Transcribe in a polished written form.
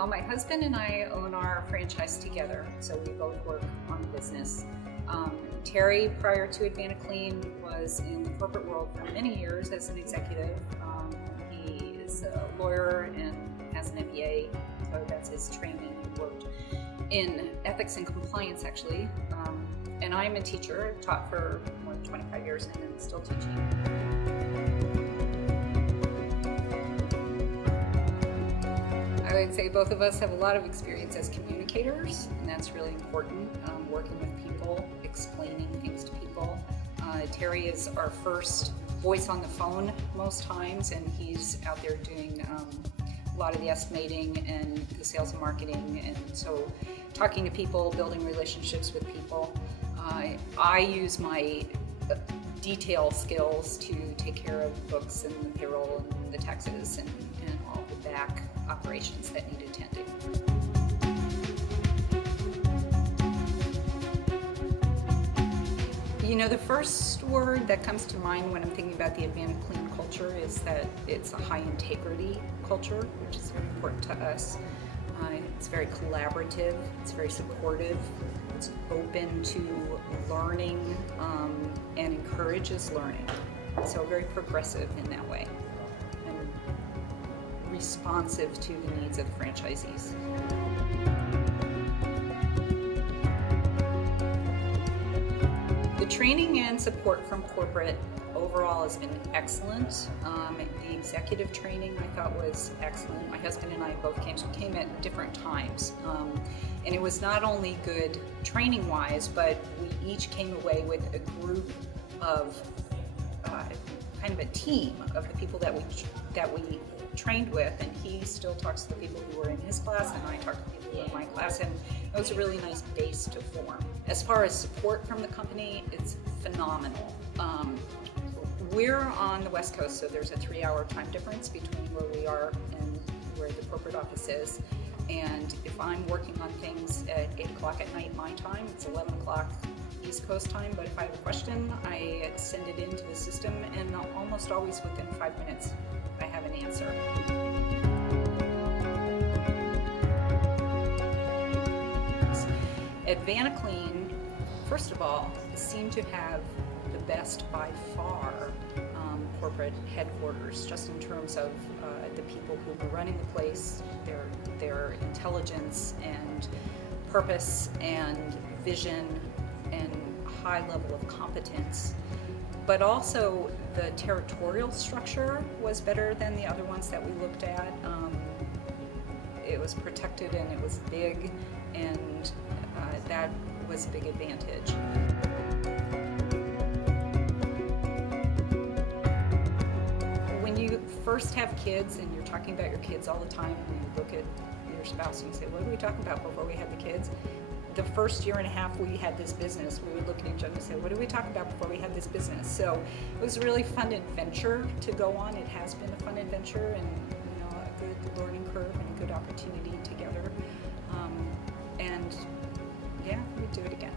Well, my husband and I own our franchise together, so we both work on the business. Terry, prior to AdvantaClean, was in the corporate world for many years as an executive. He is a lawyer and has an MBA, so that's his training. He worked in ethics and compliance, actually. And I'm a teacher. I've taught for more than 25 years and I'm still teaching. I would say both of us have a lot of experience as communicators, and that's really important, working with people, explaining things to people. Terry is our first voice on the phone most times, and he's out there doing a lot of the estimating and the sales and marketing, and so talking to people, building relationships with people. I use my detail skills to take care of the books and the payroll and the taxes and all the back operations that need attending. You know, the first word that comes to mind when I'm thinking about the AdvantaClean culture is that it's a high integrity culture, which is very important to us. It's very collaborative, it's very supportive, it's open to learning and encourages learning. So very progressive in that way and responsive to the needs of the franchisees. The training and support from corporate overall has been excellent. The executive training I thought was excellent. My husband and I both came at different times. And it was not only good training wise, but we each came away with a group of kind of a team of the people that we trained with, and he still talks to the people who were in his class and I talk to the people who were in my class, and it was a really nice base to form. As far as support from the company, it's phenomenal. We're on the West Coast, so there's a 3-hour time difference between where we are and where the corporate office is. And if I'm working on things at 8 o'clock at night my time, it's 11 o'clock East Coast time, but if I have a question, I send it into the system, and almost always within 5 minutes I have an answer. AdvantaClean, first of all, seem to have the best by far corporate headquarters, just in terms of the people who are running the place, their intelligence and purpose and vision and high level of competence. But also the territorial structure was better than the other ones that we looked at. It was protected and it was big, and that was a big advantage. When you first have kids and you're talking about your kids all the time, and you look at your spouse and you say, what were we talking about before we had the kids? The first year and a half we had this business, we would look at each other and say, what did we talk about before we had this business? So it was a really fun adventure to go on. It has been a fun adventure, and a good learning curve and a good opportunity together. And yeah, we'd do it again.